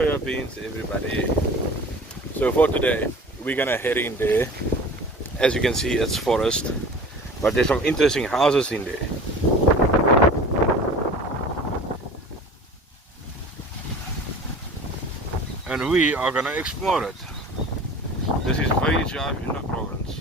Philippines, everybody. So for today, we're gonna head in there. As you can see, it's forest, but there's some interesting houses in there. And we are gonna explore it. This is Village Drive in the province.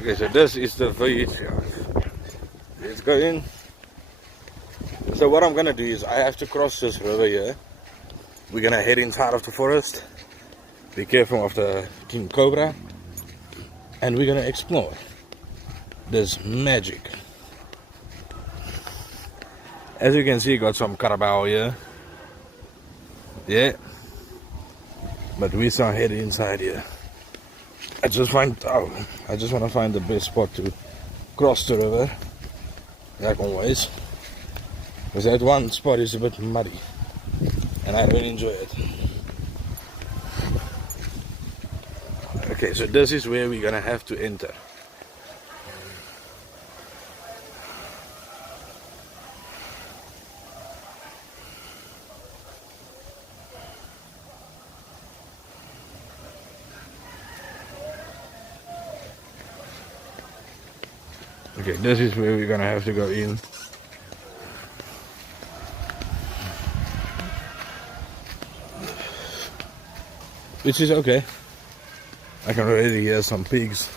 Okay, so this is the Village Drive. Let's go in. So what I'm gonna do is I have to cross this river here. We're gonna head inside of the forest. Be careful of the king cobra. And we're gonna explore this magic. As you can see, got some carabao here. Yeah. But we shall head inside here. I just want to find the best spot to cross the river, like always. Because that one spot is a bit muddy, and I really enjoy it. Okay, so this is where we're gonna have to enter. Okay, this is where we're gonna have to go in. Which is okay. I can already hear some pigs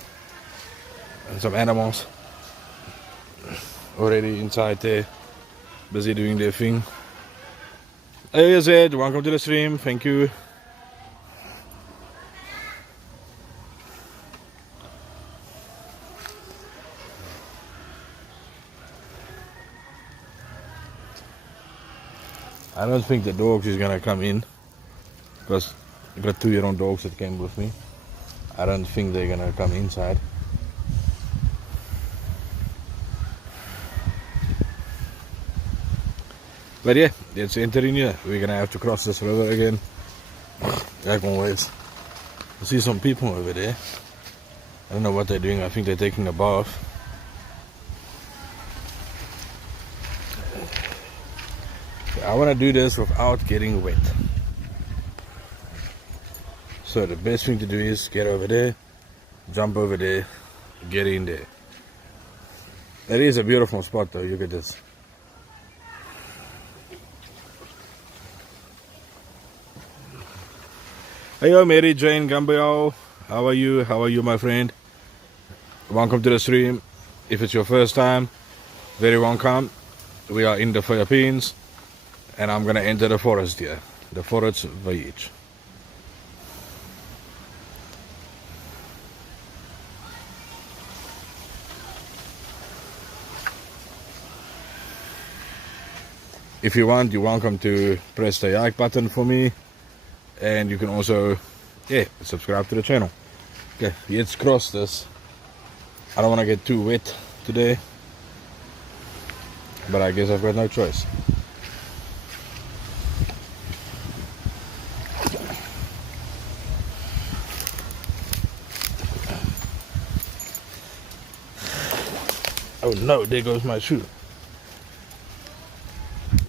and some animals already inside there, busy doing their thing. Hey Zed, welcome to the stream, thank you. I don't think the dogs is gonna come in because I got 2-year-old dogs that came with me. I don't think they're gonna come inside. But yeah, let's enter in here. We're gonna have to cross this river again. Like always. I see some people over there. I don't know what they're doing. I think they're taking a bath. I want to do this without getting wet. So the best thing to do is get over there, jump over there, get in there. That is a beautiful spot though, look at this. Hey, Mary Jane Gambiao, how are you? How are you, my friend? Welcome to the stream. If it's your first time, very welcome. We are in the Philippines. And I'm gonna enter the forest here, the forest village. If you want, you're welcome to press the like button for me, and you can also, subscribe to the channel. Okay, let's cross this. I don't want to get too wet today, but I guess I've got no choice. Oh no, there goes my shoe.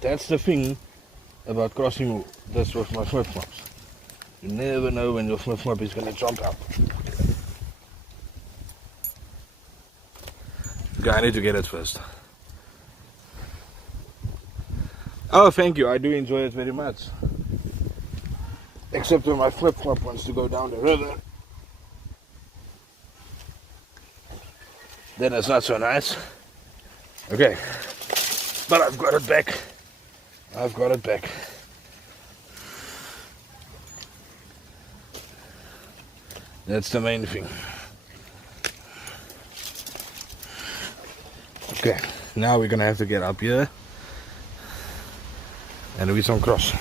That's the thing about crossing this with my flip-flops. You never know when your flip-flop is going to jump up. Okay, I need to get it first. Oh, thank you. I do enjoy it very much. Except when my flip-flop wants to go down the river. Then it's not so nice. Okay, but I've got it back. I've got it back. That's the main thing. Okay, now we're gonna have to get up here and we some cross.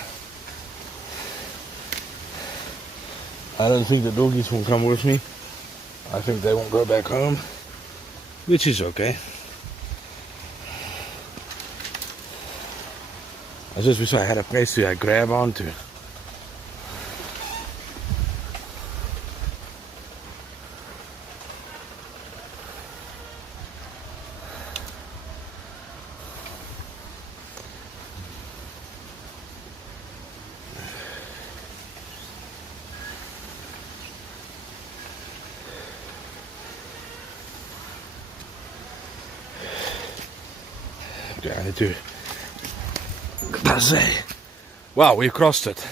I don't think the doggies will come with me. I think they won't go back home, which is okay. I just wish I had a place to grab onto. Okay, I need to say, wow, we crossed it.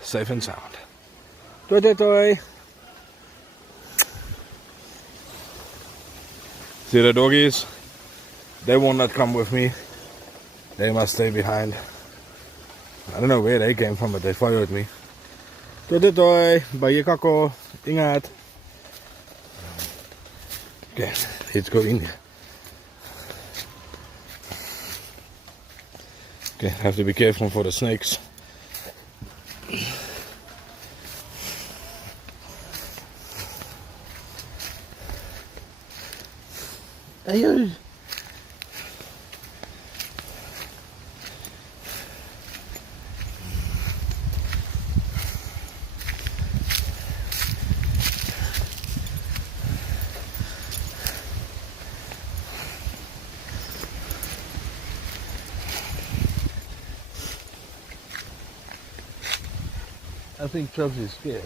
Safe and sound. Toi, toi, toi. See the doggies? They will not come with me. They must stay behind. I don't know where they came from, but they followed me. Toi, toi, toi. Baie kako. Ingat. Okay, let's go in. Okay, have to be careful for the snakes. Hey, I think Chubbs is scared.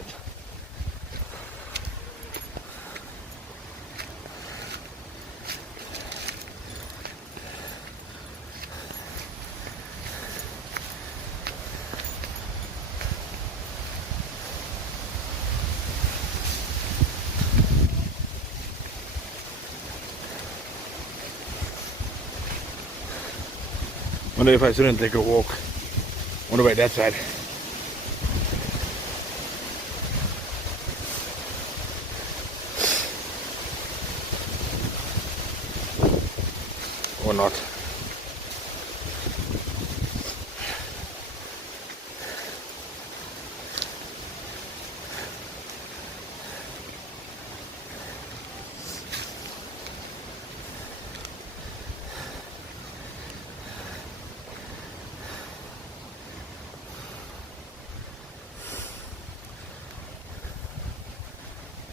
Wonder if I shouldn't take a walk. Wonder about that side. Or not.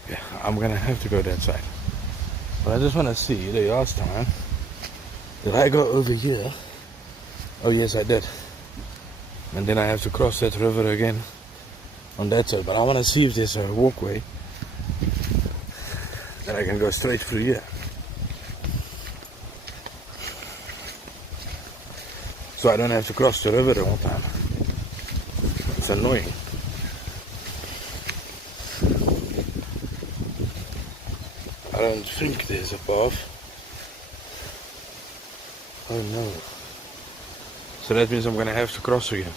Yeah, I'm gonna have to go that side. But I just wanna see the last time. Did I go over here? Oh yes, I did. And then I have to cross that river again on that side. But I want to see if there's a walkway that I can go straight through here. So I don't have to cross the river all the time. It's annoying. I don't think there's a path. Oh no. So that means I'm gonna have to cross again.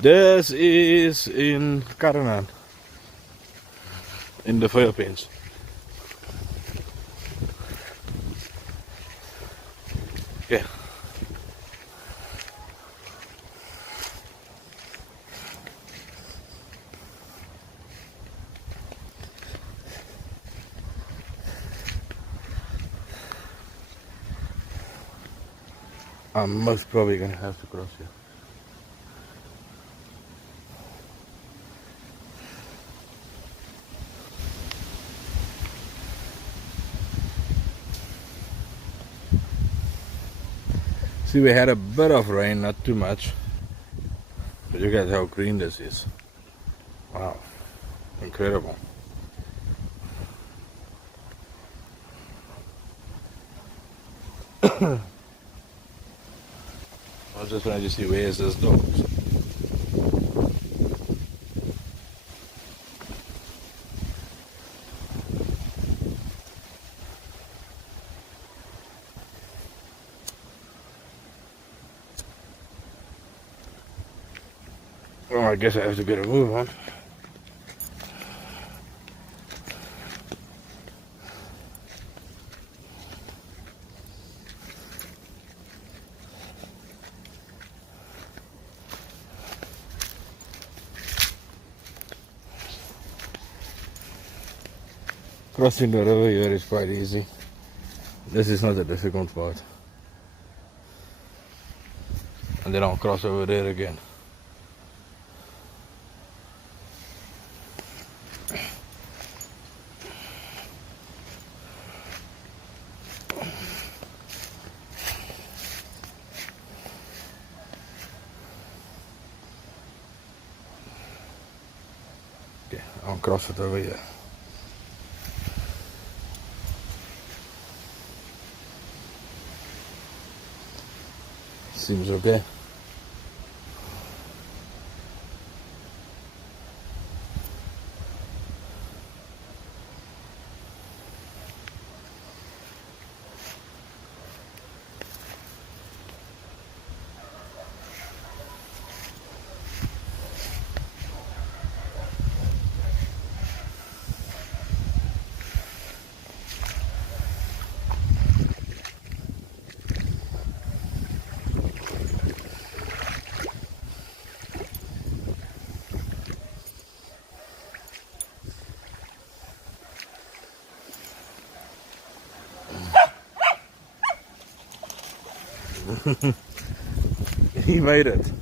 This is in Karanan, in the Philippines. Yeah. I'm most probably gonna have to cross here. See, we had a bit of rain, not too much. But look at how green this is. Wow. Incredible. I was just trying to see where is this dog. Oh, I guess I have to get a move on. Crossing the river here is quite easy. This is not the difficult part. And then I'll cross over there again. Okay, I'll cross it over here. Seems okay. He made it.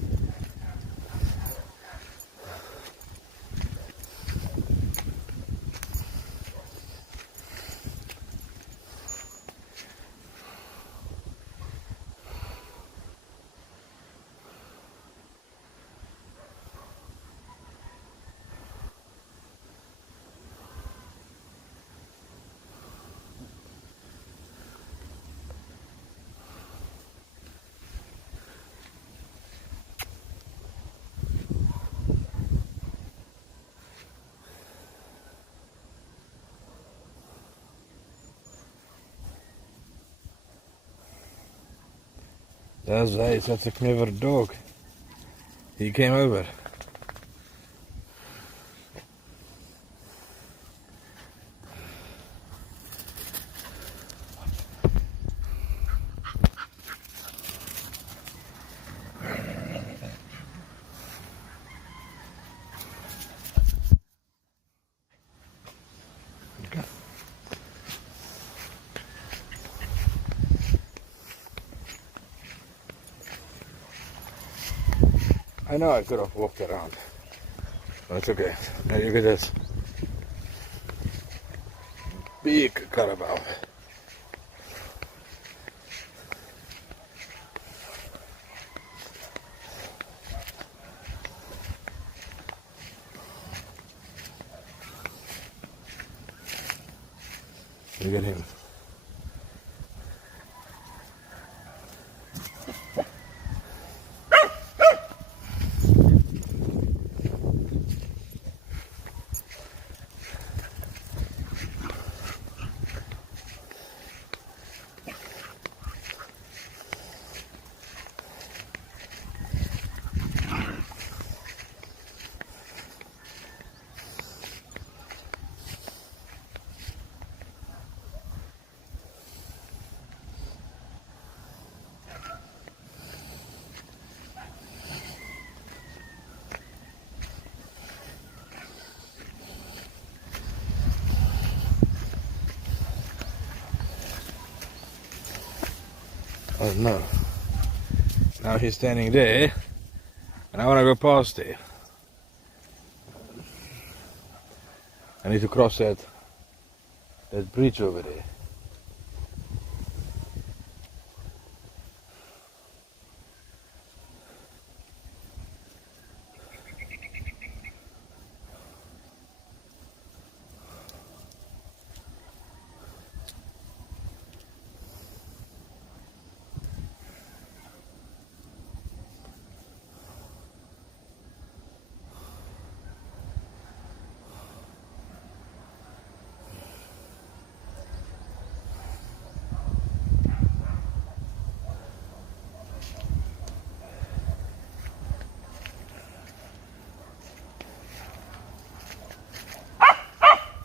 That's right, that's a clever dog. He came over. Okay. I know I could have walked around. That's okay. Now look at this. Big carabao. Look at him. Oh no. Now he's standing there, and I want to go past there. I need to cross that bridge over there.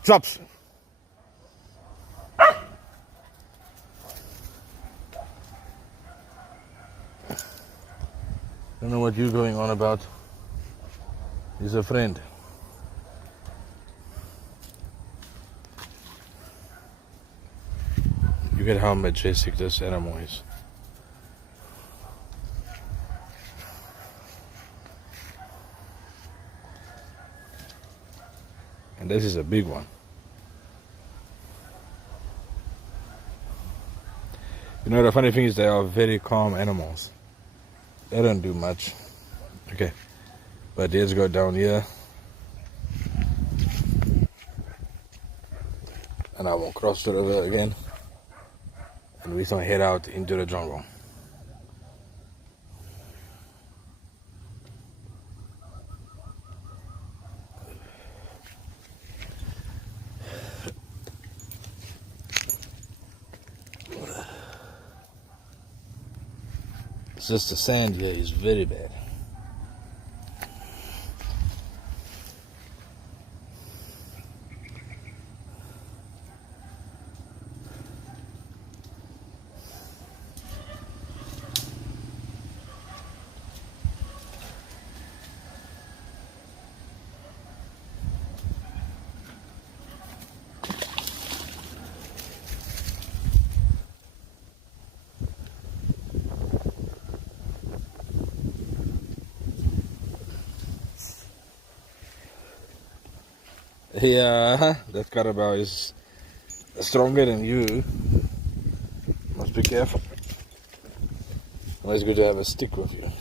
Chops. Don't know what you're going on about. He's a friend. You get how majestic this animal is. And this is a big one. You know, the funny thing is they are very calm animals. They don't do much. Okay. But let's go down here. And I will cross the river again. And we're gonna head out into the jungle. It's just the sand here is very bad. Yeah, that carabao is stronger than you. Must be careful. Always good to have a stick with you.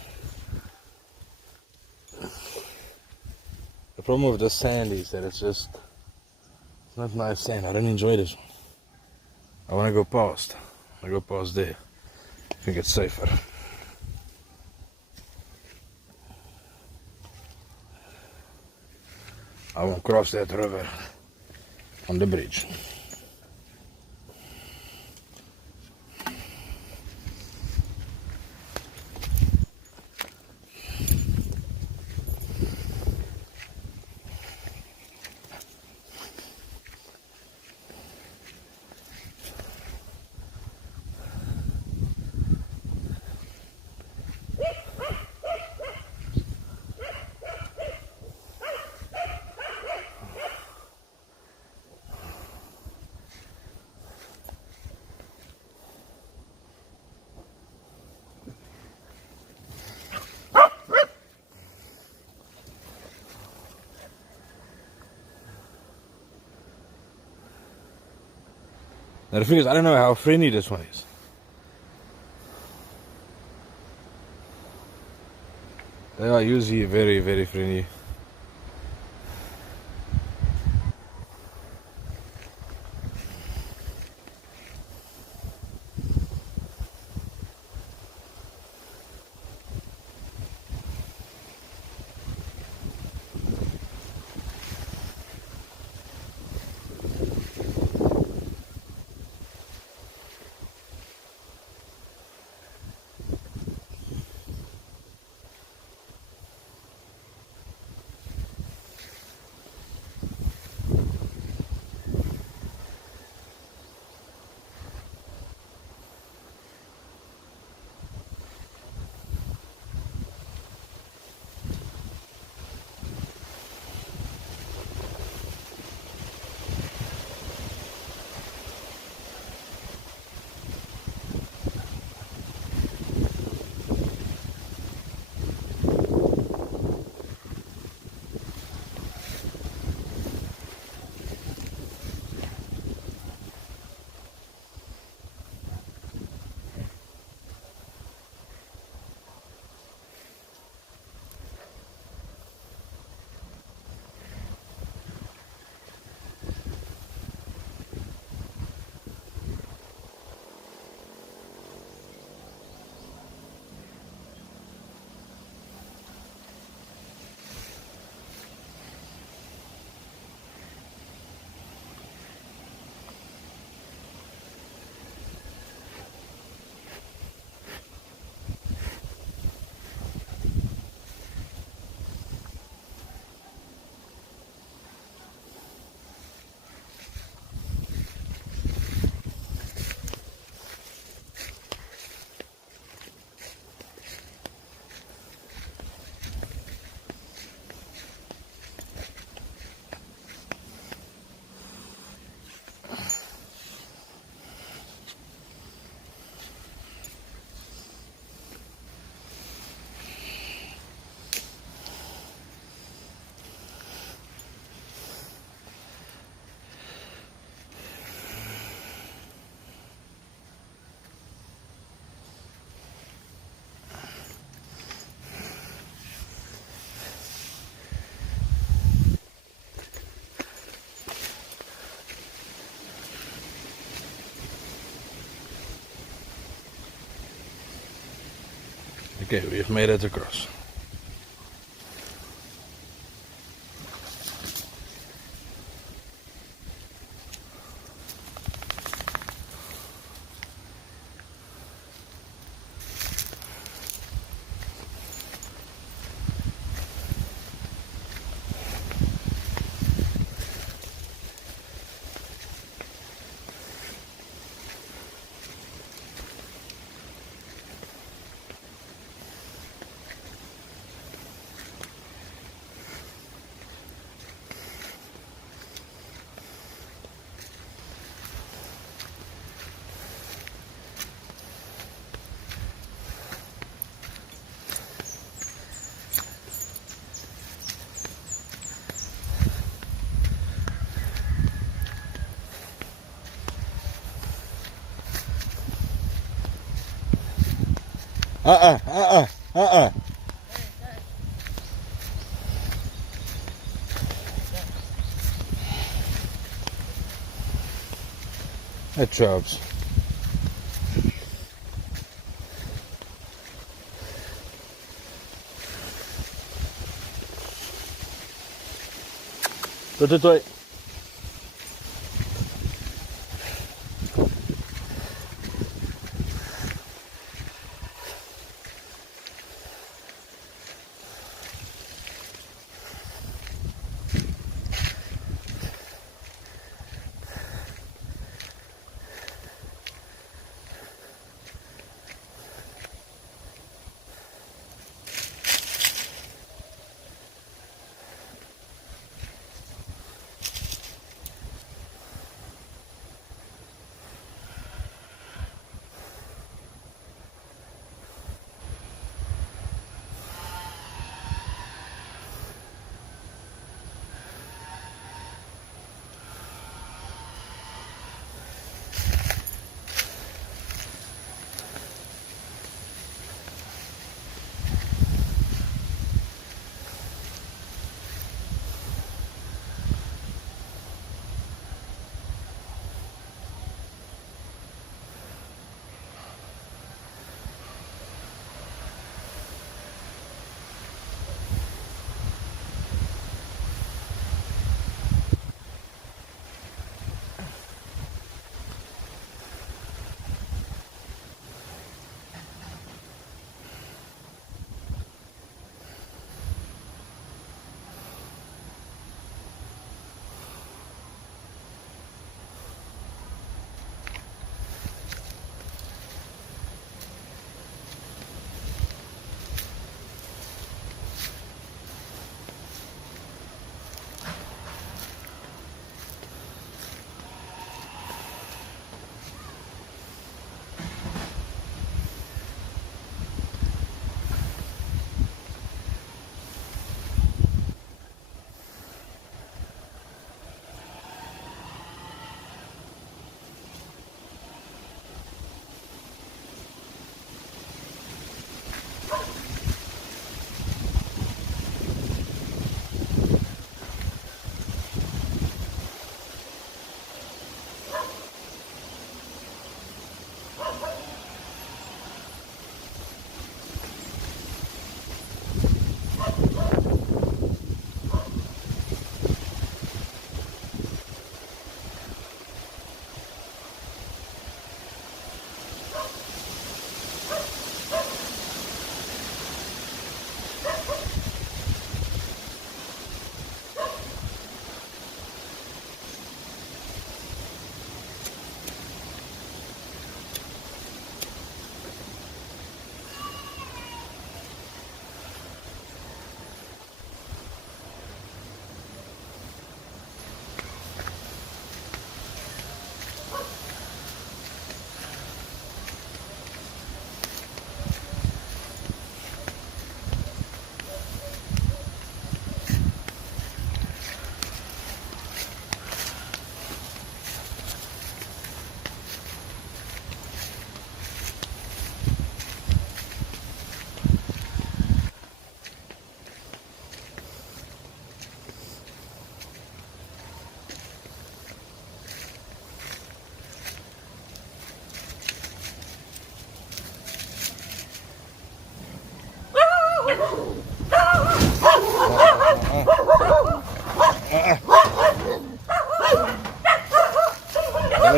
The problem with the sand is that it's not nice sand. I don't enjoy this one. I want to go past. I go past there. I think it's safer. I won't cross that river on the bridge. Now the thing is, I don't know how friendly this one is. They are usually very, very friendly. Okay, we've made it across. It drops. Toi.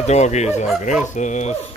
That dog is aggressive.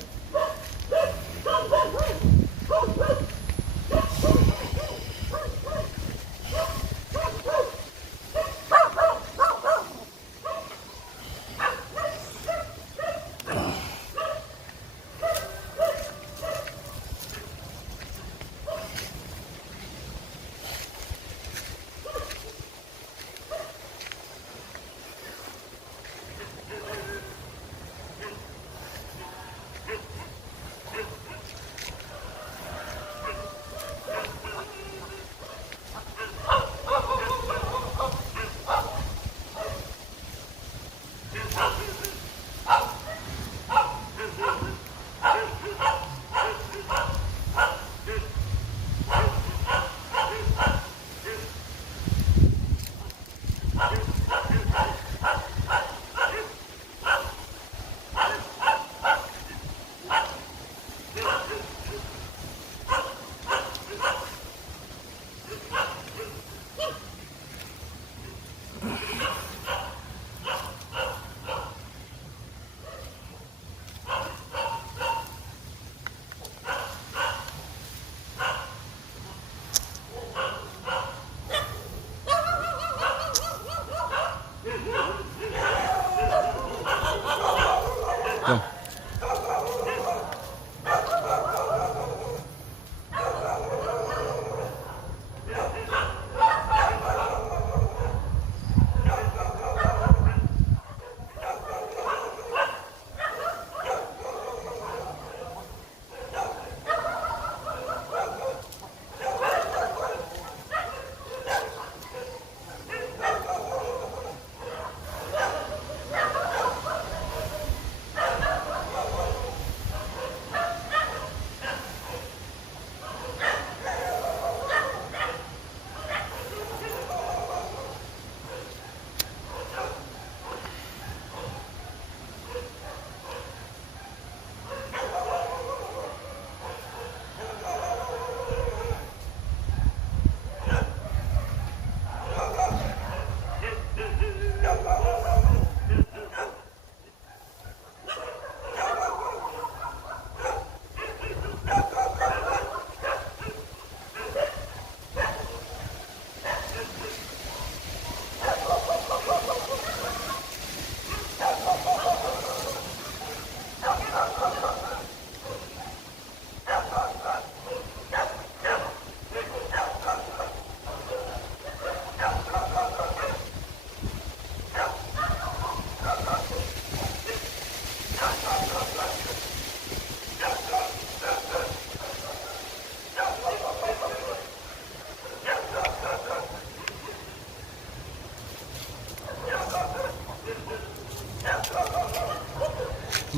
Kom.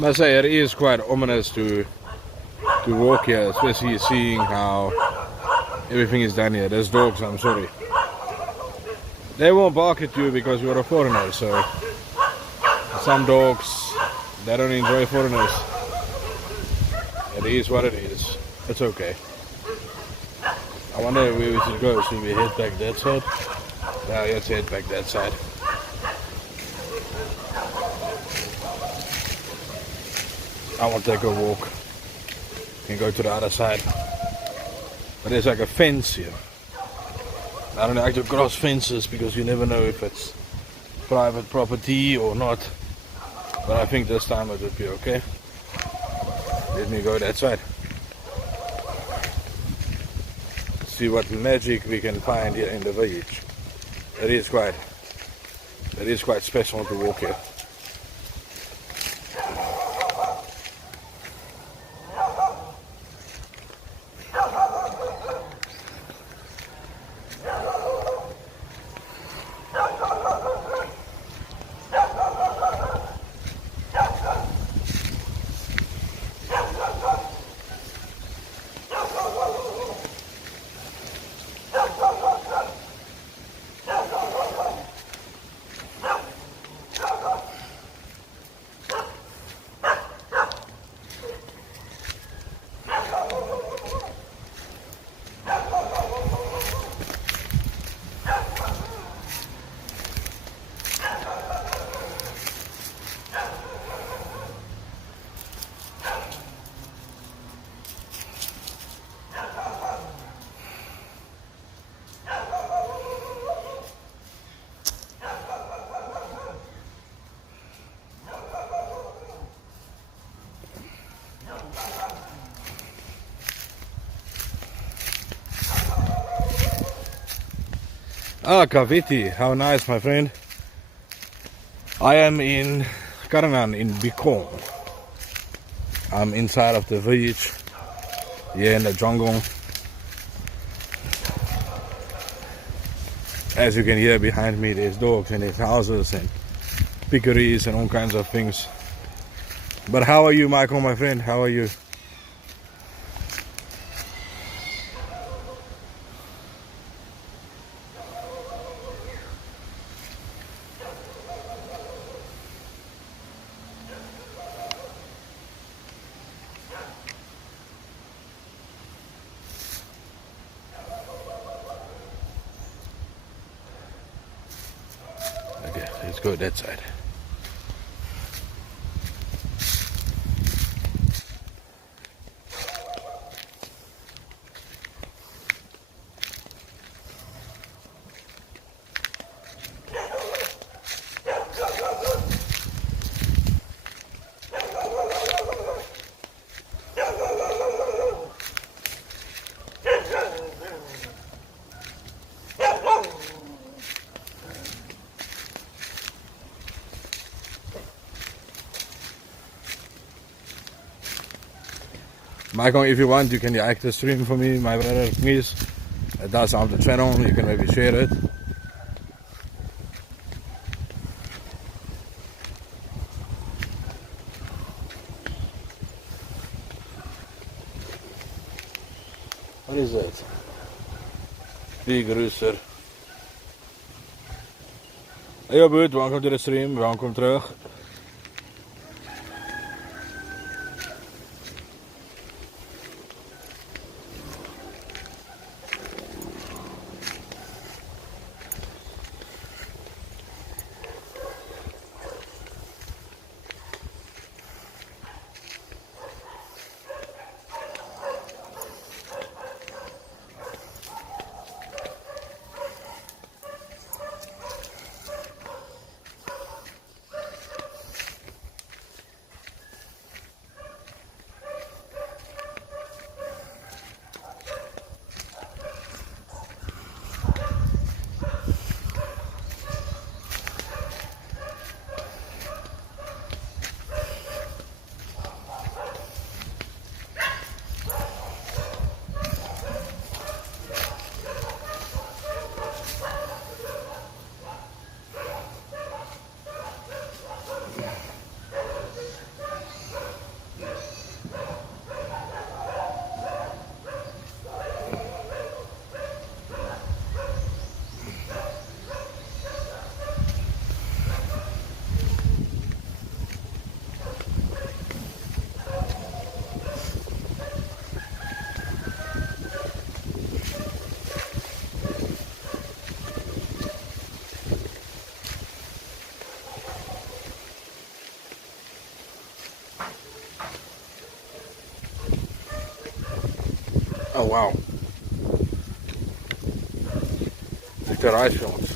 I say it is quite ominous to walk here, especially seeing how everything is done here. There's dogs, I'm sorry. They won't bark at you because you're a foreigner, so some dogs, they don't enjoy foreigners. It is what it is. It's okay. I wonder where we should go. Should we head back that side? Yeah, let's head back that side. I want to take a walk and go to the other side. But there's like a fence here. I don't like to cross fences because you never know if it's private property or not. But I think this time it would be okay. Let me go that side. See what magic we can find here in the village. It is quite special to walk here. Ah, Kaviti, how nice, my friend. I am in Karanan in Bikong. I'm inside of the village, here in the jungle. As you can hear behind me, there's dogs and there's houses and piggeries and all kinds of things. But how are you, Michael, my friend? How are you? Okay, let's go that side. Michael, if you want, you can like the stream for me, my brother, please. It does on the channel, you can maybe share it. What is that? Big rooster. Hey, bud, welcome to the stream, welkom terug. Oh wow. Look at ice films.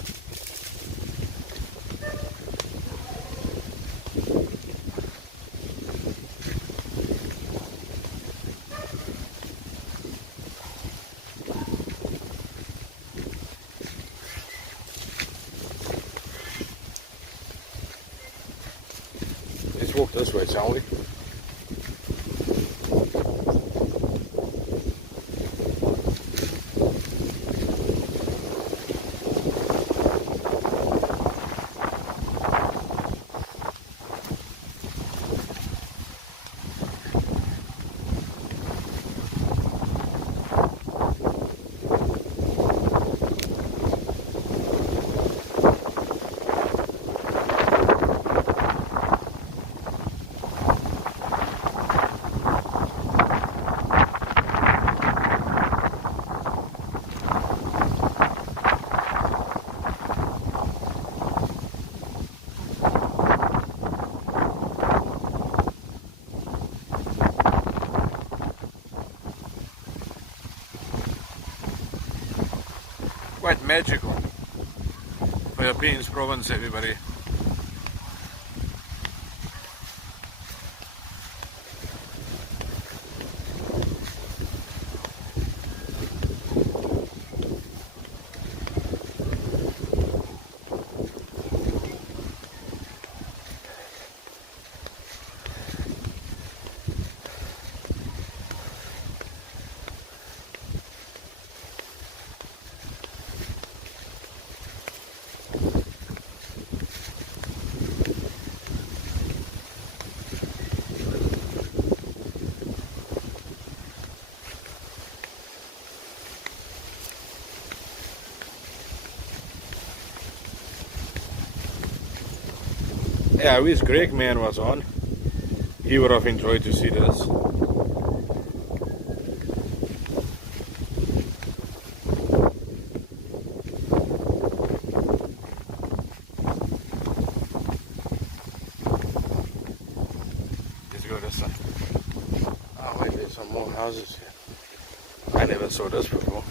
Let's walk this way, shall we? Quite magical. Philippines province, everybody. Yeah, I wish Greg Man was on. He would have enjoyed to see this. Let's go this side. Oh wait, there's some more houses here. I never saw this before.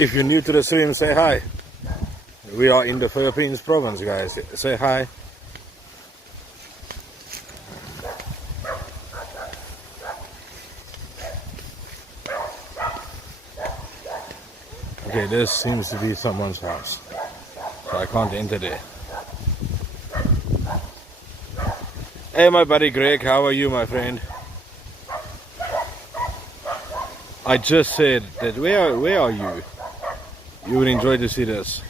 If you're new to the stream, say hi. We are in the Philippines province, guys. Say hi. Okay, this seems to be someone's house, so I can't enter there. Hey, my buddy Greg, how are you, my friend? I just said that where are you? You would enjoy to see this.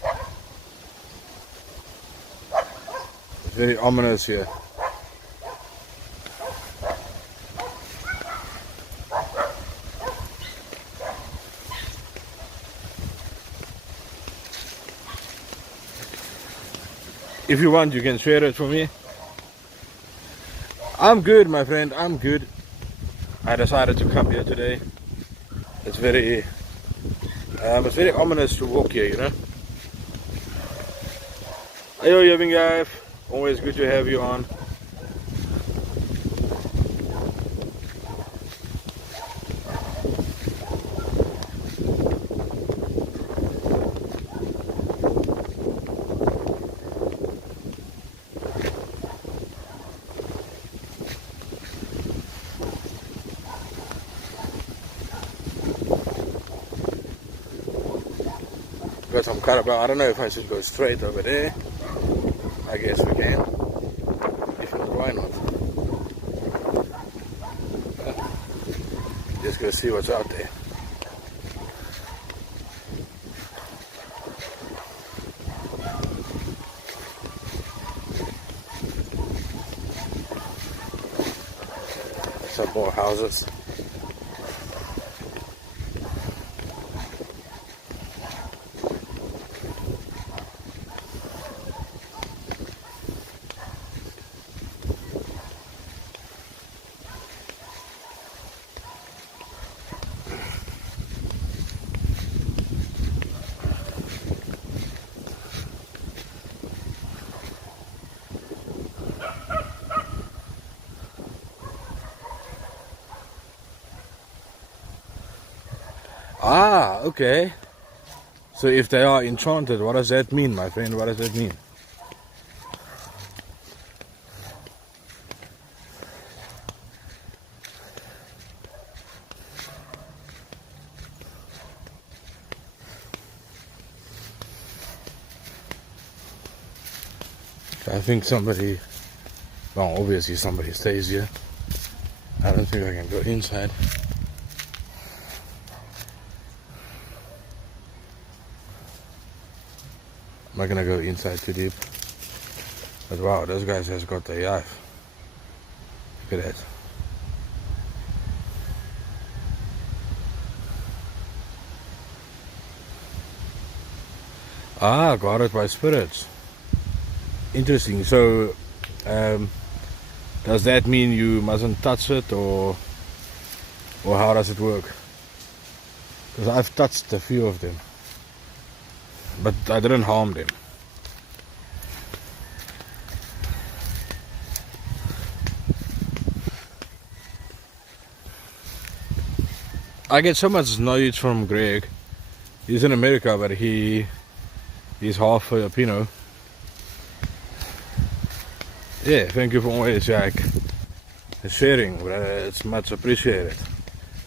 It's very ominous here. If you want, you can share it for me. I'm good, my friend. I'm good. I decided to come here today. It's very ominous to walk here, you know. Hello, Yevin guy. Always good to have you on. Got some Carabao. I don't know if I should go straight over there. I guess we can. If not, why not? Just go see what's out there. Some more houses. Ah, okay. So if they are enchanted, what does that mean, my friend? What does that mean? I think somebody, well, obviously somebody stays here. I don't think I can go inside. I'm not gonna go inside too deep. But wow, those guys has got the yacht. Look at that. Ah, guarded by spirits. Interesting. So, does that mean you mustn't touch it, or how does it work? Because I've touched a few of them, but I didn't harm them. I get so much knowledge from Greg. He's in America, but he's half Filipino. Yeah, thank you for always sharing. It's much appreciated.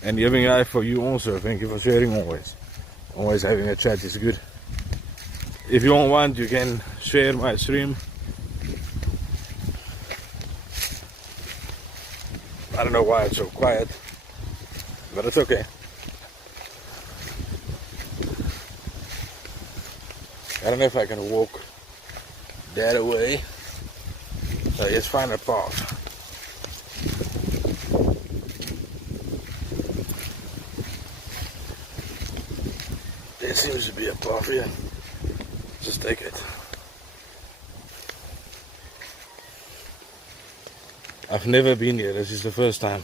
And giving eye for you also. Thank you for sharing always. Always having a chat is good. If you don't want, you can share my stream. I don't know why it's so quiet, but it's okay. I don't know if I can walk that away. So let's find a path. There seems to be a path here. Just take it. I've never been here. This is the first time.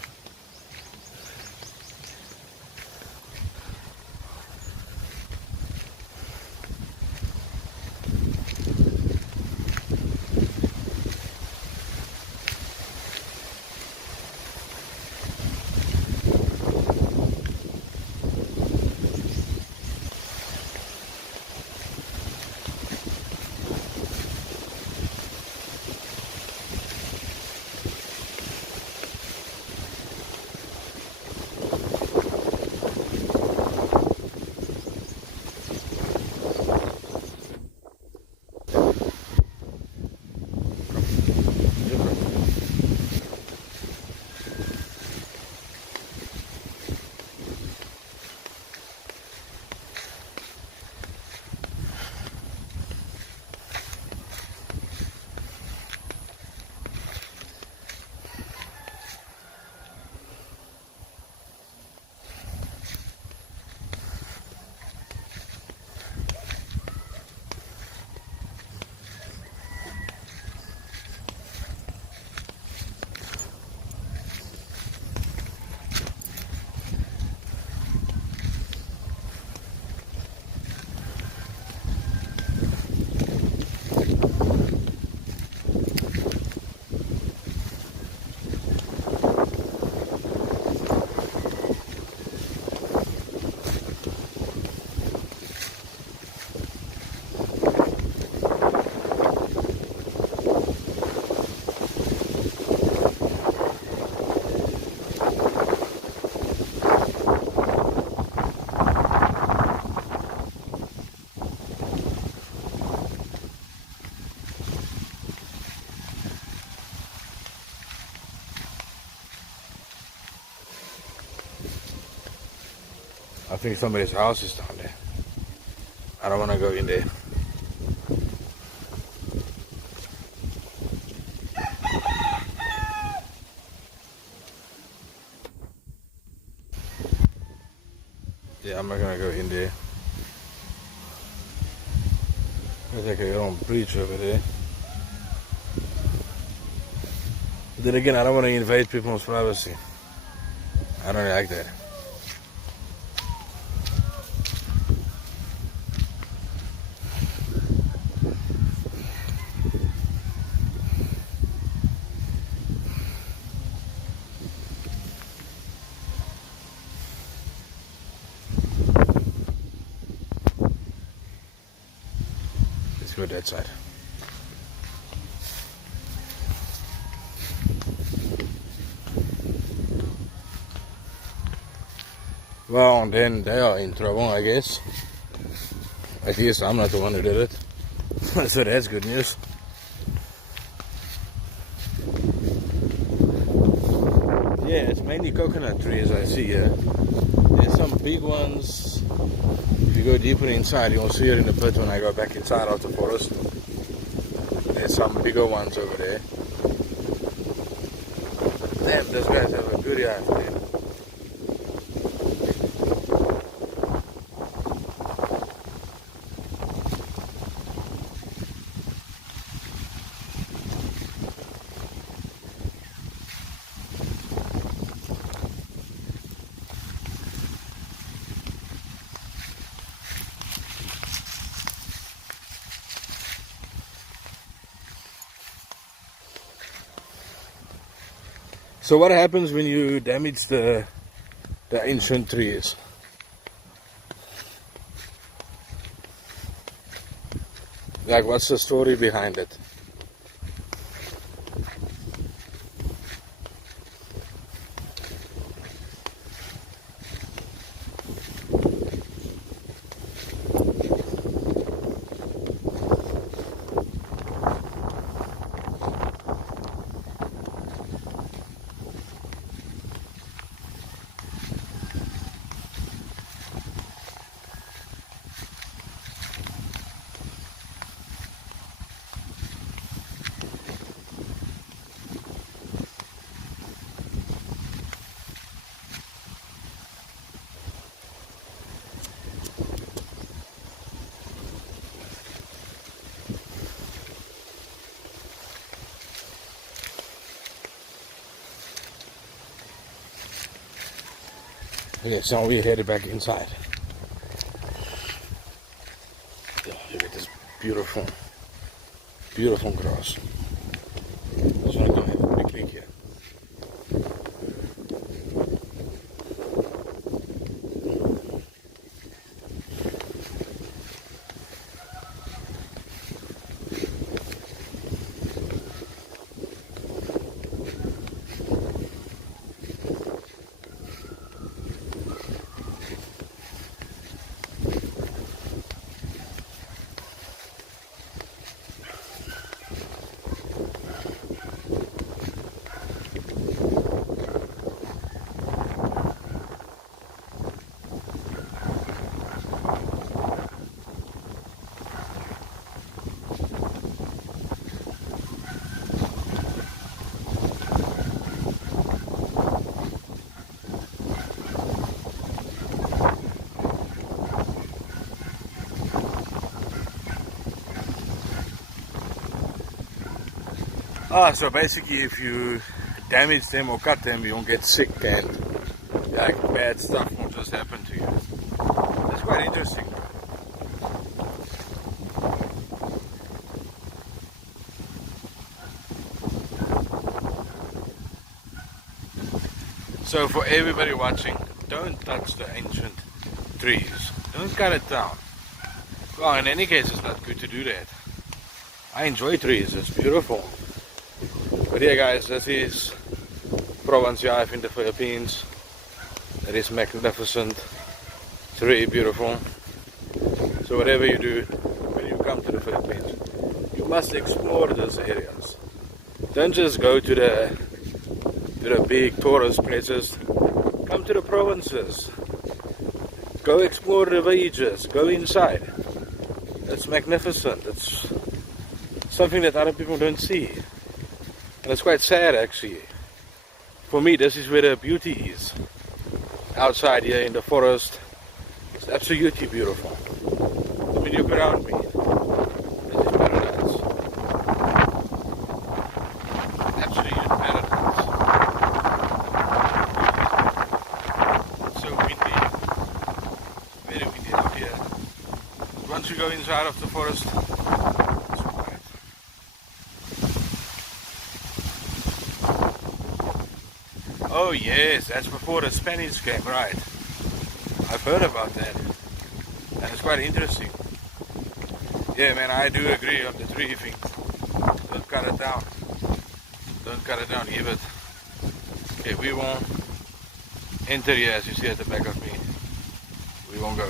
I think somebody's house is down there. I don't want to go in there. Yeah, I'm not gonna go in there. There's like a own breach over there. Then again, I don't want to invade people's privacy. I don't like that. Let's go that side. Well, then they are in trouble, I guess. At least I'm not the one who did it. So that's good news. Yeah, it's mainly coconut trees I see here. There's some big ones. If you go deeper inside, you'll see it in a bit when I go back inside of the forest. There's some bigger ones over there. Damn, those guys have a good yard, man. So what happens when you damage the ancient trees? Like, what's the story behind it? Yeah, so we're headed back inside. Oh, look at this beautiful, beautiful grass. Just want to go have a picnic here. So basically if you damage them or cut them, you won't get sick and like bad stuff won't just happen to you. That's quite interesting. So for everybody watching, don't touch the ancient trees. Don't cut it down. Well, in any case, it's not good to do that. I enjoy trees, it's beautiful. But yeah guys, this is Province Jaive in the Philippines. It is magnificent. It's really beautiful. So whatever you do, when you come to the Philippines, you must explore those areas. Don't just go to the big tourist places. Come to the provinces. Go explore the villages. Go inside. It's magnificent. It's something that other people don't see. And it's quite sad actually. For me, this is where the beauty is. Outside here in the forest, it's absolutely beautiful. I mean, look around me. This is paradise. Absolute paradise. It's so windy. Very windy out here. But once you go inside of the forest, it's quiet. Oh yes, that's before the Spanish came, right? I've heard about that. And it's quite interesting. Yeah man, I do agree on the tree thing. Don't cut it down. Don't cut it down, leave it. Okay, we won't enter here as you see at the back of me. We won't go.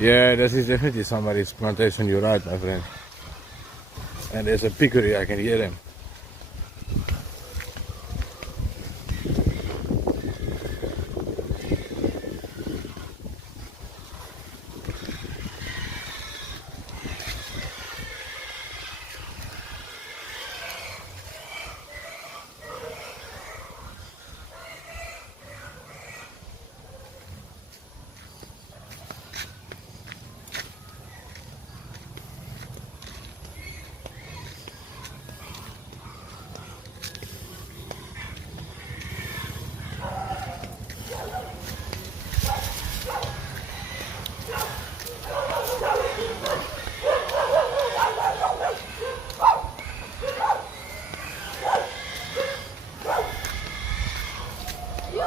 Yeah, this is definitely somebody's plantation. You're right, my friend. And there's a peccary. I can hear them. Yo!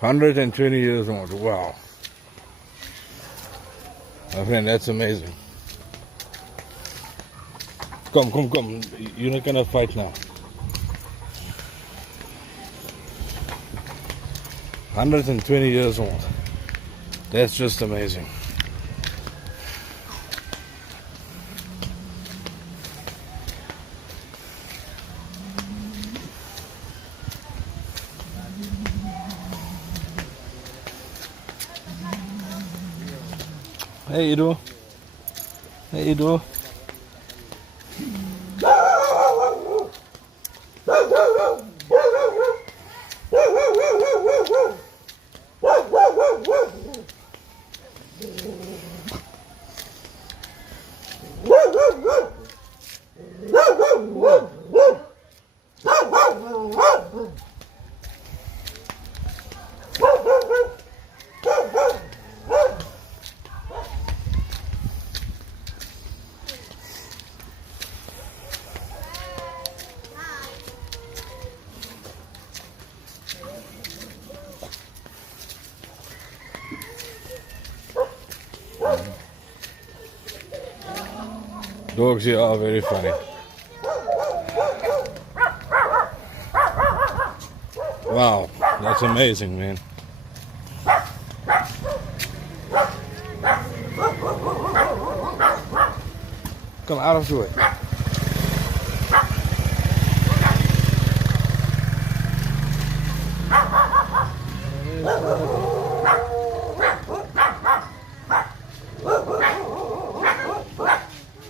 120 years old. Wow. My friend, that's amazing. Come. You're not gonna fight now. 120 years old. That's just amazing. Hey, Ido. Hey, Ido. Dogs here are very funny. Wow, that's amazing, man. Come out of the way.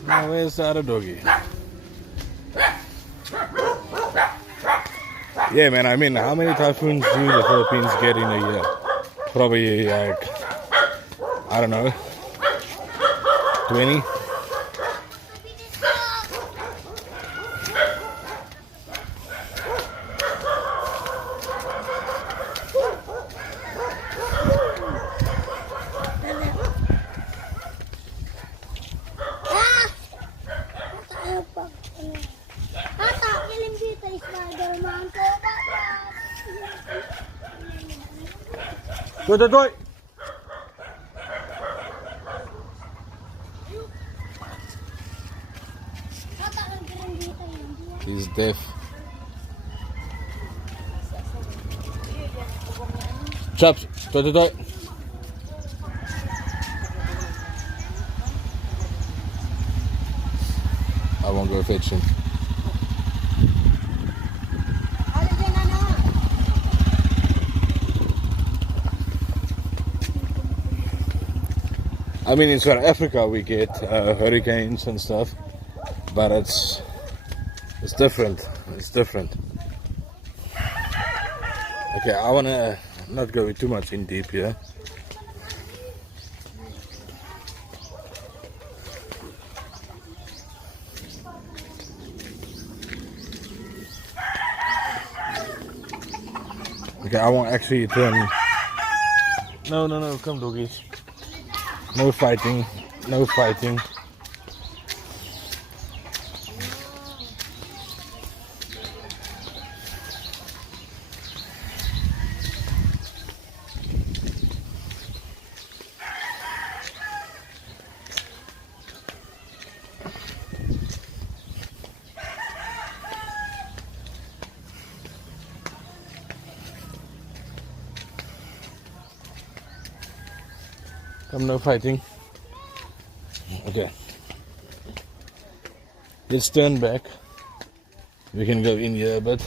Now, where's the other doggy? Yeah, man, I mean, how many typhoons do the Philippines get in a year? Probably like, I don't know, 20? Toy. He's deaf. Chops, toy. I won't go fetch him. I mean, in South Africa we get hurricanes and stuff, but it's different. It's different. Okay, I wanna not go too much in deep here. Okay, I won't actually turn. No, come doggies. No fighting. Come, no fighting. Okay. Let's turn back. We can go in here, but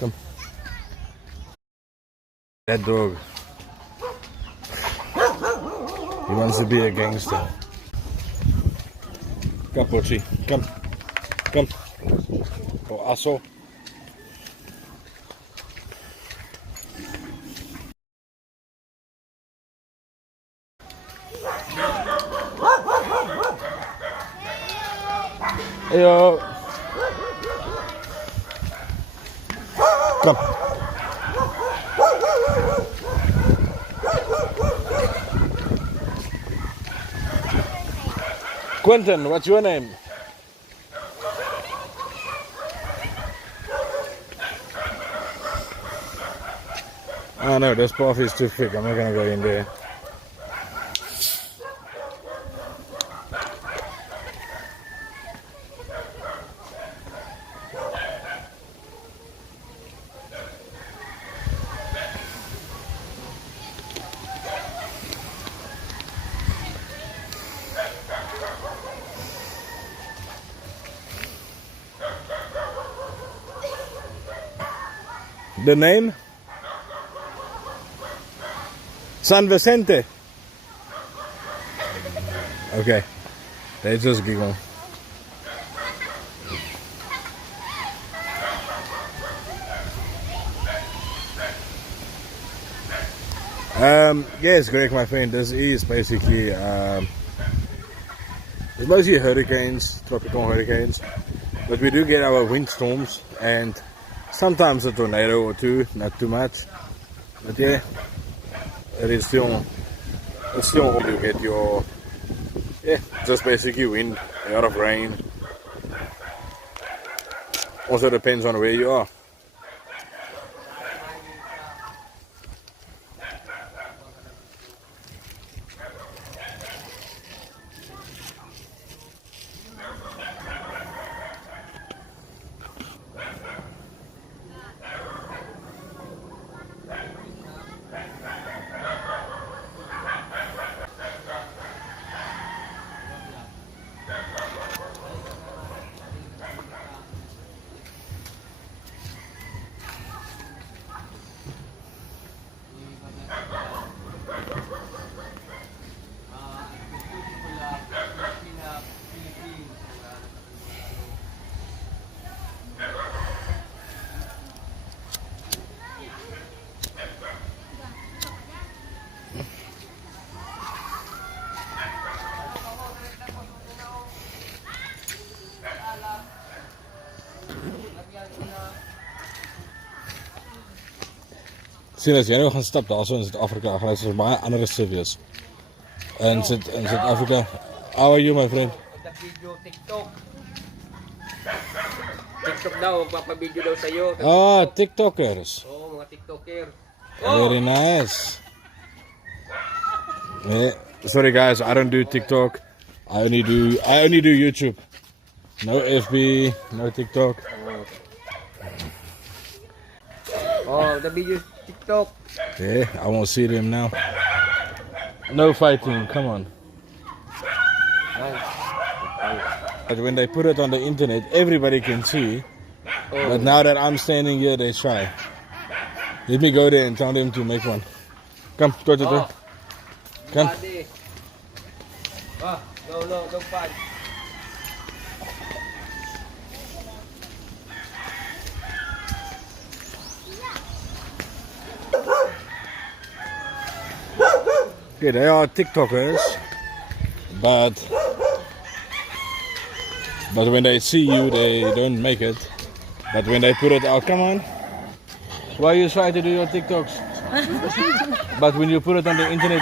come. That dog. He wants to be a gangster. Come, Pochi. Come. Come. Oh, asshole. Heyo. Come. Quentin, what's your name? Oh no, this path is too thick. I'm not gonna go in there. The name? San Vicente. Okay, they just giggle. Yes, Greg, my friend. This is basically it's mostly hurricanes, tropical hurricanes, but we do get our windstorms and sometimes a tornado or two, not too much. But yeah, it's still you get your just basically wind, a lot of rain. Also depends on where you are. Sien as jy nou gaan stap daarso in Suid-Afrika, gaan dit baie ander service. In Suid-Afrika. How are you, my friend? Video TikTok. TikTok daw, magpapabideo daw sa'yo. Ah, TikTokers. Oo, mga TikToker. Very nice. Yeah. Sorry guys, I don't do TikTok. I only do YouTube. No FB, no TikTok. Oh, the video TikTok. Yeah, I won't see them now. No fighting, come on. But when they put it on the internet, everybody can see. Oh. But now that I'm standing here, they try. Let me go there and tell them to make one. Come, go to the. Come. Ah, no fight. Okay, they are TikTokers, but when they see you, they don't make it. But when they put it out, come on, why you try to do your TikToks? But when you put it on the internet,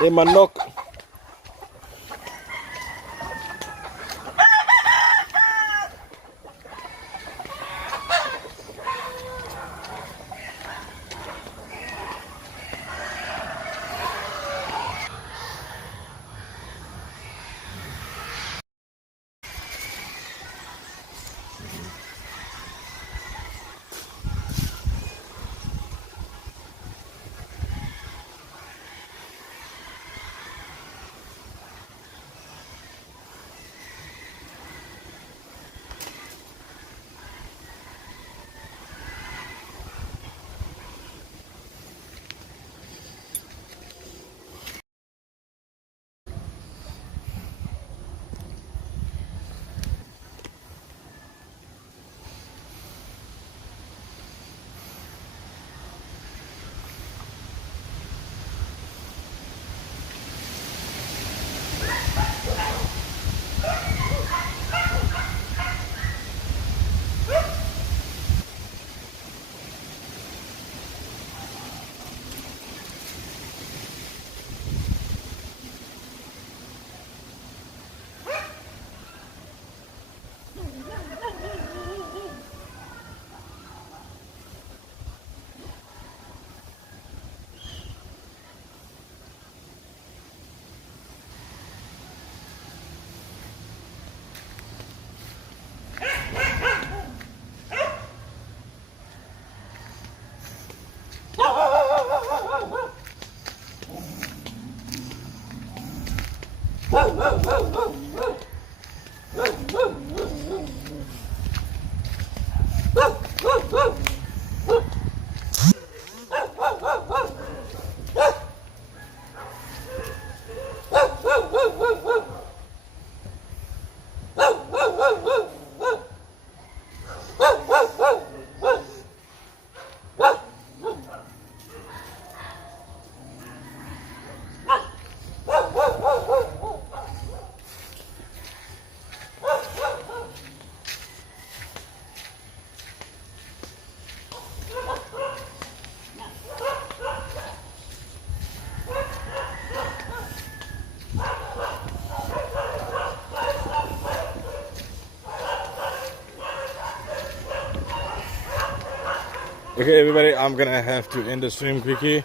hey, manok. Okay, everybody, I'm gonna have to end the stream quickly.